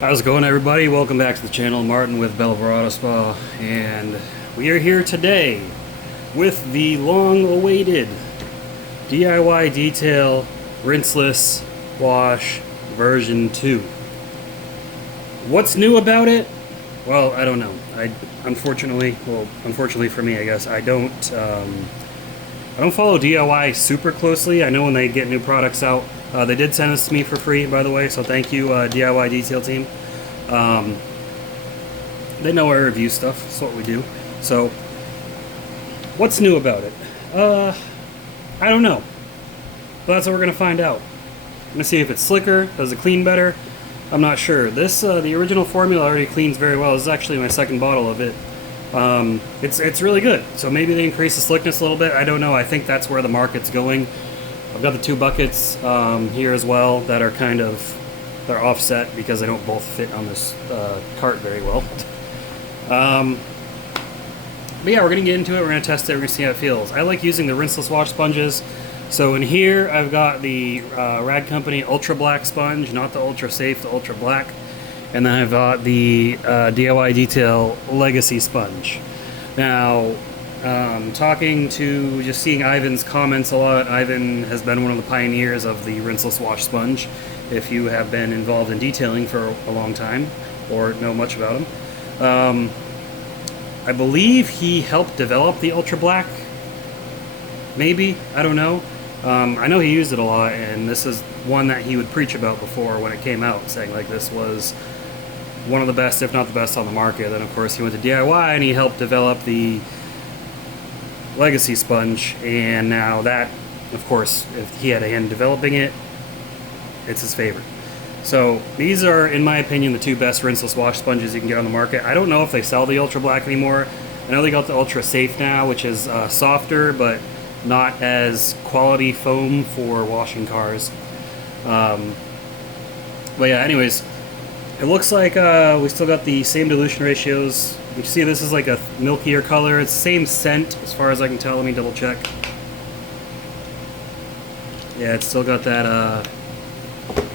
How's it going, everybody? Welcome back to the channel. Martin with Belleville Auto Spa, and we are here today with the long-awaited DIY Detail Rinseless Wash version 2. What's new about it? Well, I don't know. Unfortunately for me, I guess, I don't follow DIY super closely. I know when they get new products out. They did send this to me for free, by the way, so thank you, DIY Detail team. They know I review stuff. That's what we do. So, what's new about it? I don't know. But that's what we're going to find out. I'm going to see if it's slicker, does it clean better? I'm not sure. This, the original formula already cleans very well. This is actually my second bottle of it. It's really good. So maybe they increase the slickness a little bit. I don't know. I think that's where the market's going. I've got the two buckets here as well that are they're offset because they don't both fit on this cart very well. But yeah, we're going to get into it. We're going to test it. We're going to see how it feels. I like using the rinseless wash sponges. So in here, I've got the Rag Company Ultra Black sponge, not the Ultra Safe, the Ultra Black. And then I've got the DIY Detail Legacy sponge. Now, just seeing Ivan's comments a lot. Ivan has been one of the pioneers of the rinseless wash sponge. If you have been involved in detailing for a long time or know much about him, I believe he helped develop the Ultra Black. Maybe, I don't know. I know he used it a lot, and this is one that he would preach about before when it came out, saying like this was one of the best, if not the best, on the market. Then of course he went to DIY and he helped develop the Legacy sponge, and now that, of course, if he had a hand developing it, it's his favorite. So these are, in my opinion, the two best rinseless wash sponges you can get on the market. I don't know if they sell the Ultra Black anymore. I know they got the Ultra Safe now, which is softer but not as quality foam for washing cars. But yeah, anyways, it looks like we still got the same dilution ratios. You see this is like a milkier color. It's the same scent as far as I can tell. Let me double check. Yeah, it's still got that, I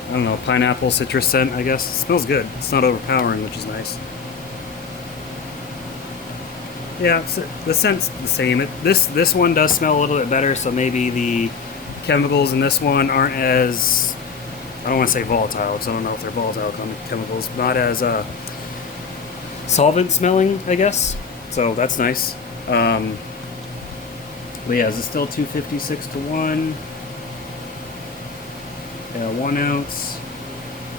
don't know, pineapple citrus scent, I guess. It smells good. It's not overpowering, which is nice. Yeah, the scent's the same. This one does smell a little bit better, so maybe the chemicals in this one aren't as, I don't want to say volatile, because I don't know if they're volatile chemicals, not as solvent smelling, I guess. So that's nice. But yeah, is it still 256 to 1? Yeah, 1 ounce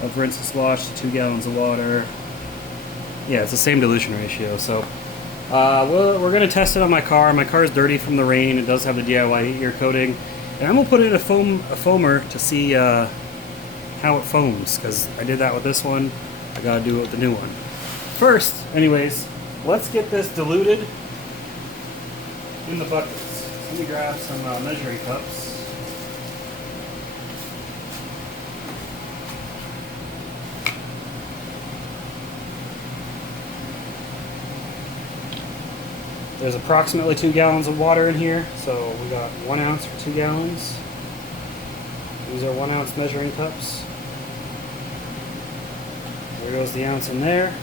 of rinseless wash to 2 gallons of water. Yeah, it's the same dilution ratio. So we're going to test it on my car. My car is dirty from the rain. It does have the DIY ear coating. And I'm going to put it in a foamer to see how it foams, because I did that with this one. I got to do it with the new one. First, anyways, let's get this diluted in the buckets. Let me grab some measuring cups. There's approximately 2 gallons of water in here, so we got 1 ounce for 2 gallons. These are 1 ounce measuring cups. There goes the ounce in there.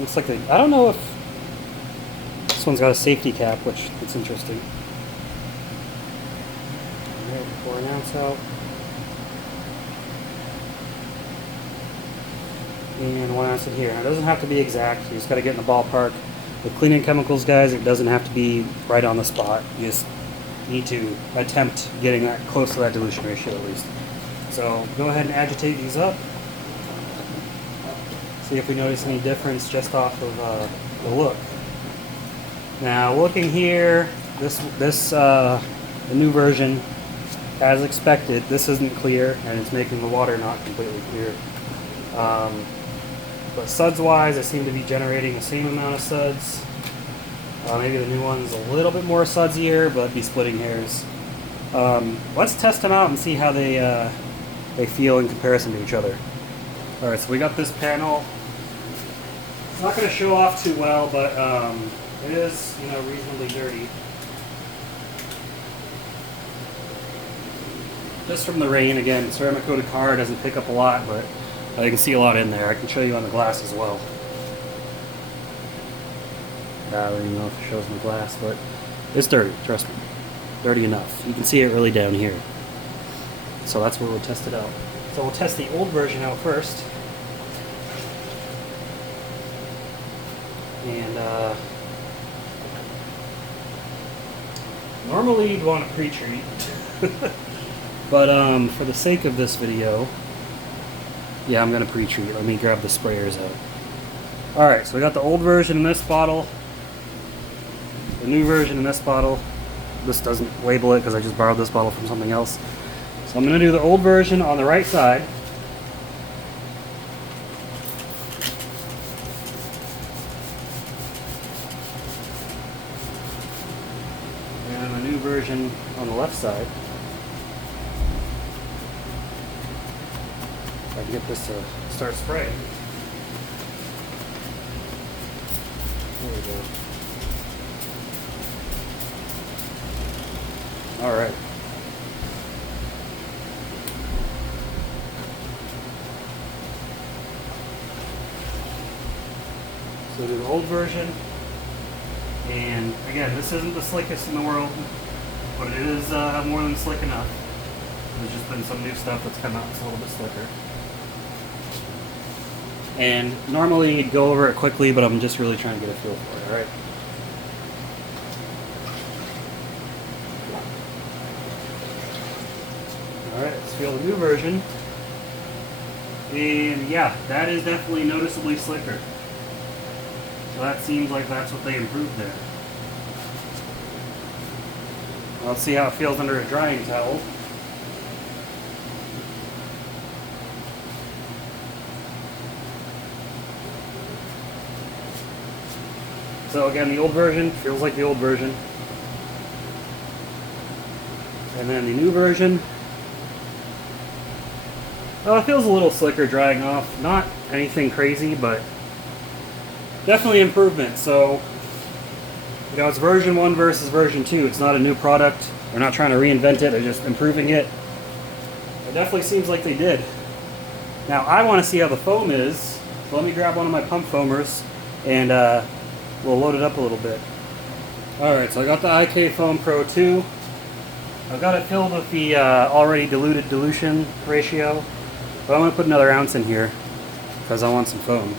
Looks like I don't know if this one's got a safety cap, which is interesting. Alright, pour an ounce out. And 1 ounce in here. Now, it doesn't have to be exact. You just got to get in the ballpark. With cleaning chemicals, guys, it doesn't have to be right on the spot. You just need to attempt getting that close to that dilution ratio at least. So go ahead and agitate these up. See if we notice any difference just off of the look. Now, looking here, the new version, as expected, this isn't clear, and it's making the water not completely clear. But suds-wise, I seem to be generating the same amount of suds. Maybe the new one's a little bit more sudsier, but I'd be splitting hairs. Let's test them out and see how they feel in comparison to each other. All right, so we got this panel. It's not going to show off too well, but it is, reasonably dirty. just from the rain. Again, ceramic coated car doesn't pick up a lot, but you can see a lot in there. I can show you on the glass as well. I don't even know if it shows in the glass, but it's dirty, trust me. Dirty enough. You can see it really down here. So that's where we'll test it out. So we'll test the old version out first. And normally you'd want to pre-treat. But for the sake of this video, yeah, I'm going to pre-treat. Let me grab the sprayers out. Alright, so we got the old version in this bottle. The new version in this bottle. This doesn't label it because I just borrowed this bottle from something else. So I'm going to do the old version on the right side. And the new version on the left side. If I can get this to start spraying. There we go. All right. So do the old version, and again, this isn't the slickest in the world, but it is more than slick enough. There's just been some new stuff that's come out that's a little bit slicker. And normally you'd go over it quickly, but I'm just really trying to get a feel for it. All right. Alright, let's feel the new version. And yeah, that is definitely noticeably slicker. So that seems like that's what they improved there. Let's see how it feels under a drying towel. So again, the old version feels like the old version. And then the new version, well, it feels a little slicker drying off. Not anything crazy, but definitely improvement. So, you know, it's version 1 versus version 2. It's not a new product. They're not trying to reinvent it. They're just improving it. It definitely seems like they did. Now, I want to see how the foam is. So let me grab one of my pump foamers and we'll load it up a little bit. Alright, so I got the IK Foam Pro 2. I've got it filled with the already diluted dilution ratio. But I'm going to put another ounce in here because I want some foam.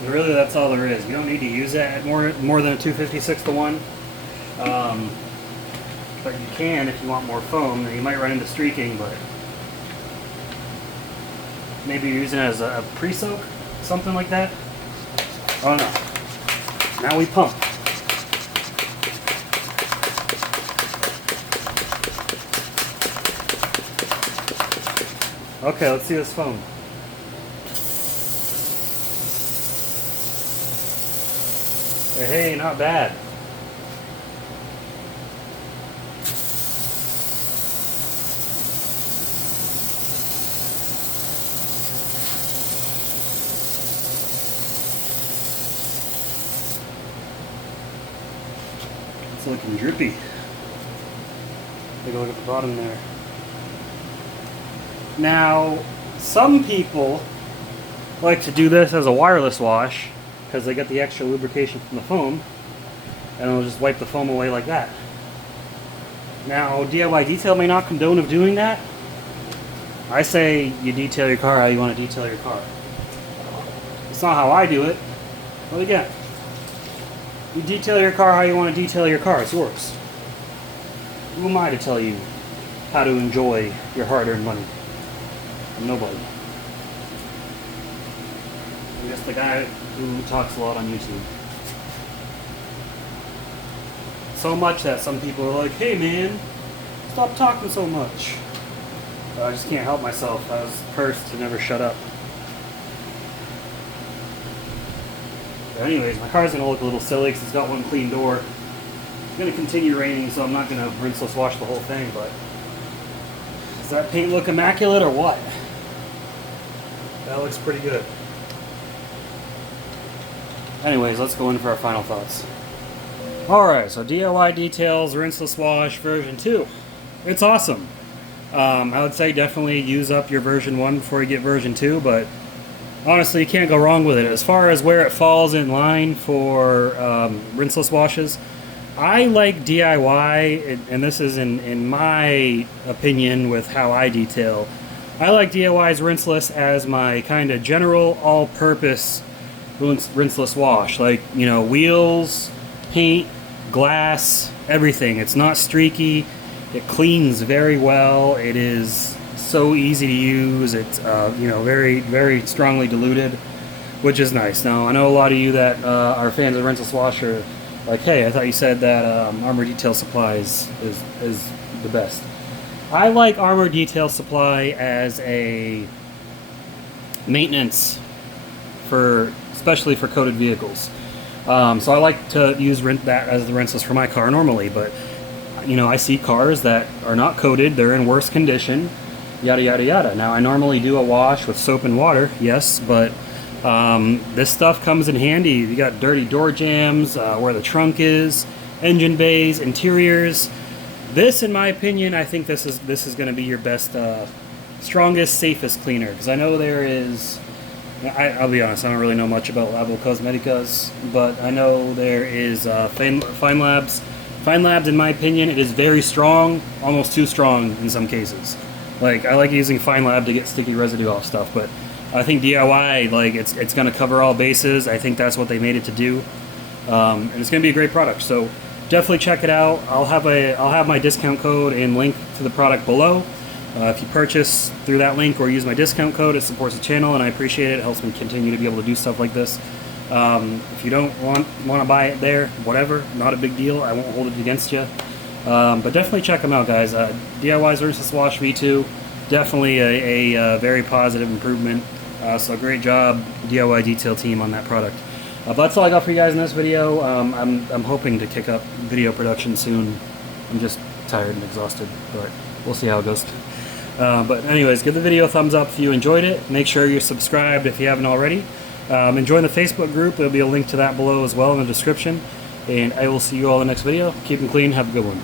And really that's all there is. You don't need to use it at more than a 256:1. But you can if you want more foam. Now you might run into streaking, but maybe you're using it as a pre-soak, something like that. Oh no. Now we pump. Okay, let's see this foam. Hey, not bad. It's looking drippy. Take a look at the bottom there. Now, some people like to do this as a wireless wash because they get the extra lubrication from the foam, and it'll just wipe the foam away like that. Now, DIY Detail may not condone of doing that. I say you detail your car how you want to detail your car. It's not how I do it, but again, you detail your car how you want to detail your car. It's yours. Who am I to tell you how to enjoy your hard-earned money? Nobody. I'm just the guy who talks a lot on YouTube. So much that some people are like, hey man, stop talking so much. But I just can't help myself. I was cursed to never shut up. But anyways, my car's going to look a little silly because it's got one clean door. It's going to continue raining, so I'm not going to rinseless wash the whole thing, but does that paint look immaculate or what? That looks pretty good. Anyways, let's go in for our final thoughts. Alright, so DIY Details Rinseless Wash version 2. It's awesome. I would say definitely use up your version 1 before you get version 2, but honestly, you can't go wrong with it. As far as where it falls in line for rinseless washes, I like DIY, and this is in my opinion with how I detail. I like DIY's rinseless as my kind of general all-purpose rinseless wash. Like, you know, wheels, paint, glass, everything. It's not streaky. It cleans very well. It is so easy to use. It's you know, very, very strongly diluted, which is nice. Now, I know a lot of you that are fans of rinseless wash are like, hey, I thought you said that Armor Detail Supply is the best. I like Armor Detail Supply as a maintenance especially for coated vehicles. So I like to use that as the rinseless for my car normally, but you know, I see cars that are not coated, they're in worse condition, yada yada yada. Now I normally do a wash with soap and water, yes, but this stuff comes in handy. You got dirty door jambs, where the trunk is, engine bays, interiors. This, in my opinion, I think this is going to be your best, strongest, safest cleaner, because I know there is. I'll be honest, I don't really know much about Labo Cosmeticas, but I know there is Fine Labs. Fine Labs, in my opinion, it is very strong, almost too strong in some cases. Like, I like using Fine Lab to get sticky residue off stuff, but I think DIY, like, it's going to cover all bases. I think that's what they made it to do, and it's going to be a great product. So definitely check it out. I'll have my discount code and link to the product below. If you purchase through that link or use my discount code, it supports the channel, and I appreciate it. It helps me continue to be able to do stuff like this. If you don't want to buy it there, whatever, not a big deal. I won't hold it against you. But definitely check them out, guys. DIY's Rinseless Wash V2, definitely a very positive improvement. So great job, DIY detail team, on that product. But that's all I got for you guys in this video. I'm hoping to kick up video production soon. I'm just tired and exhausted, but we'll see how it goes. But anyways, give the video a thumbs up if you enjoyed it. Make sure you're subscribed if you haven't already. And join the Facebook group. There'll be a link to that below as well in the description. And I will see you all in the next video. Keep them clean. Have a good one.